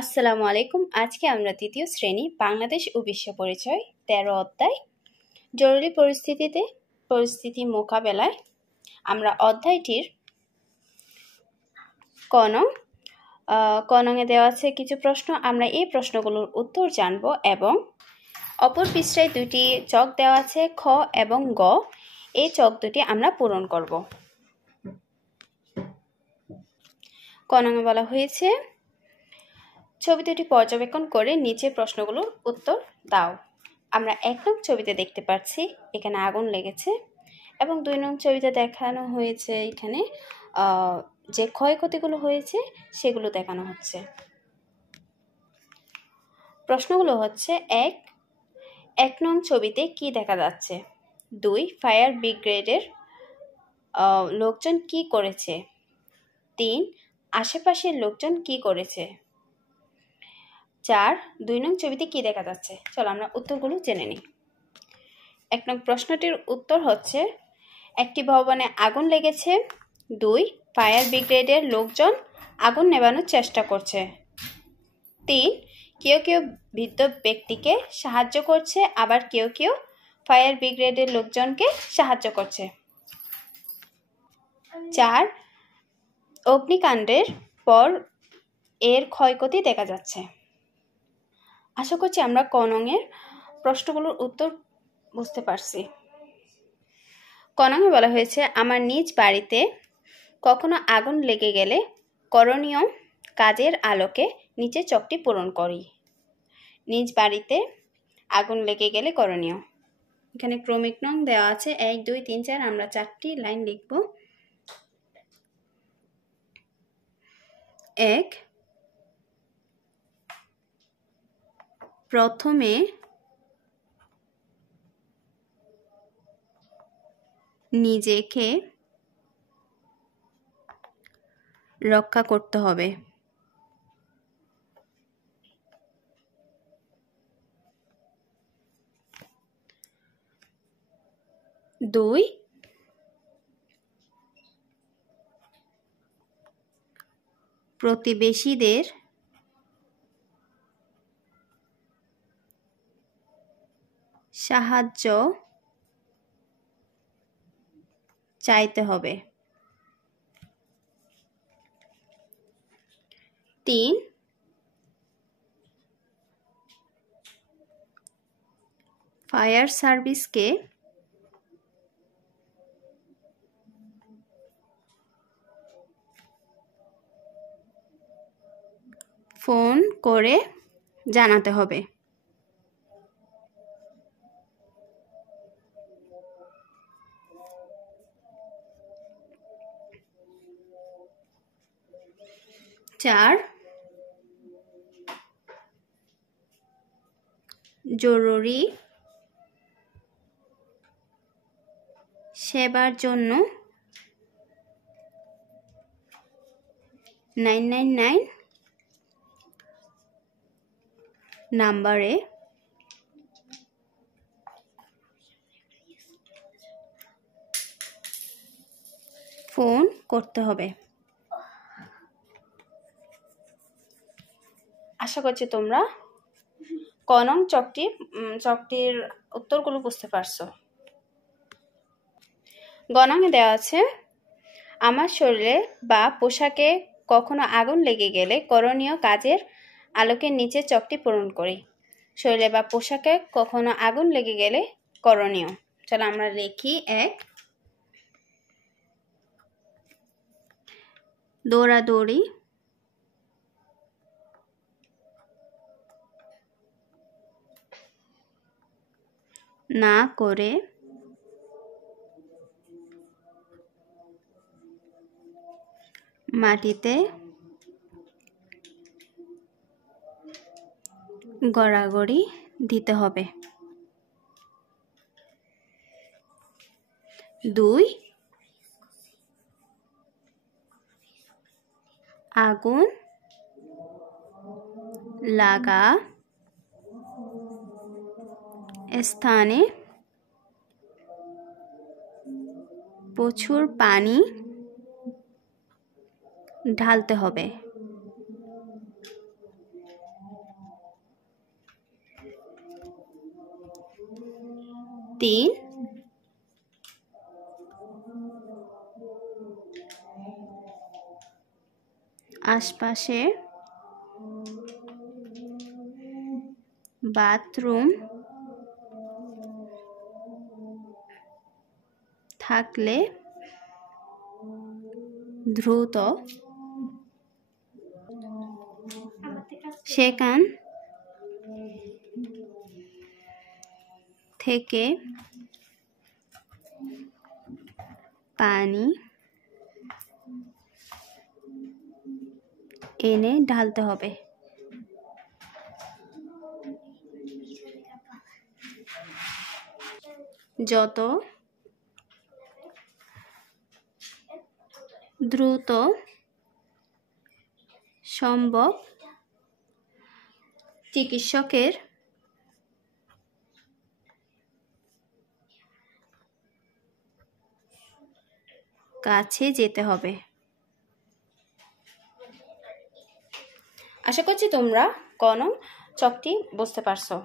আসসালামু আলাইকুম। আজকে আমরা তৃতীয় শ্রেণী বাংলাদেশ ও বিশ্ব পরিচয় ১৩ অধ্যায় জরুরি পরিস্থিতি মোকাবেলায় আমরা অধ্যায়টির ক নং এ দেওয়া আছে কিছু প্রশ্ন। আমরা এই প্রশ্নগুলোর উত্তর জানব এবং অপর পৃষ্ঠায় দুটি চক দেওয়া আছে খ এবং গ। এই চক দুটি আমরা পূরণ করব। ক নং এ বলা হয়েছে ছবি দুটি পর্যবেক্ষণ করে নিচে প্রশ্নগুলোর উত্তর দাও। আমরা ১ নং ছবিতে দেখতে পাচ্ছি এখানে আগুন লেগেছে এবং ২ নং ছবিতে দেখানো হয়েছে এখানে যে ক্ষয়ক্ষতিগুলো হয়েছে সেগুলো দেখানো হচ্ছে। প্রশ্নগুলো হচ্ছে এক নং ছবিতে কি দেখা যাচ্ছে? ২ ফায়ার ব্রিগেডের লোকজন কি করেছে? ৩ আশেপাশের লোকজন কি করেছে? ৪ ২ নং ছবিতে কি দেখা যাচ্ছে? চলো আমরা উত্তরগুলো জেনে নিই। ১ নং প্রশ্নটির উত্তর হচ্ছে একটি ভবনে আগুন লেগেছে। ২ ফায়ার ব্রিগেডের লোকজন আগুন নেভানোর চেষ্টা করছে। ৩ কেউ বৃদ্ধ ব্যক্তিকে সাহায্য করছে, আবার কেউ ফায়ার ব্রিগেডের লোকজনকে সাহায্য করছে। ৪ অগ্নিকাণ্ডের পর এর ক্ষয়ক্ষতি দেখা যাচ্ছে। আশা করছি আমরা ক নং এর প্রশ্নগুলোর উত্তর বুঝতে পারছি। ক নং এ বলা হয়েছে আমার নিজ বাড়িতে কখনো আগুন লেগে গেলে করণীয় কাজের আলোকে নিচে চকটি পূরণ করি। নিজ বাড়িতে আগুন লেগে গেলে করণীয়, এখানে ক্রমিক নং দেওয়া আছে ১ ২ ৩ ৪। আমরা ৪টি লাইন লিখব। ১ প্রথমে নিজেকে রক্ষা করতে হবে। ২ প্রতিবেশীদের সাহায্য চাইতে হবে। ৩ ফায়ার সার্ভিসকে ফোন করে জানাতে হবে। ৪ জরুরি সেবার জন্য ৯৯৯ নাম্বারে ফোন করতে হবে। আশা করছি তোমরা ক নং চকটির উত্তরগুলো বুঝতে পারছো। গ নংয়ে দেওয়া আছে আমার শরীরে বা পোশাকে কখনো আগুন লেগে গেলে করণীয় কাজের আলোকের নিচে চকটি পূরণ করি। শরীরে বা পোশাকে কখনো আগুন লেগে গেলে করণীয়, চলো আমরা লিখি। ১ দৌড়াদৌড়ি না করে মাটিতে গড়াগড়ি দিতে হবে। ২ আগুন লাগা স্থানে প্রচুর পানি ঢালতে হবে। 3 আশপাশে বাথরুম থাকলে দ্রুত সেখান থেকে পানি এনে ঢালতে হবে। যত দ্রুত সম্ভব চিকিৎসকের কাছে যেতে হবে। আশা করছি তোমরা ক নং ছকটি বুঝতে পারছো।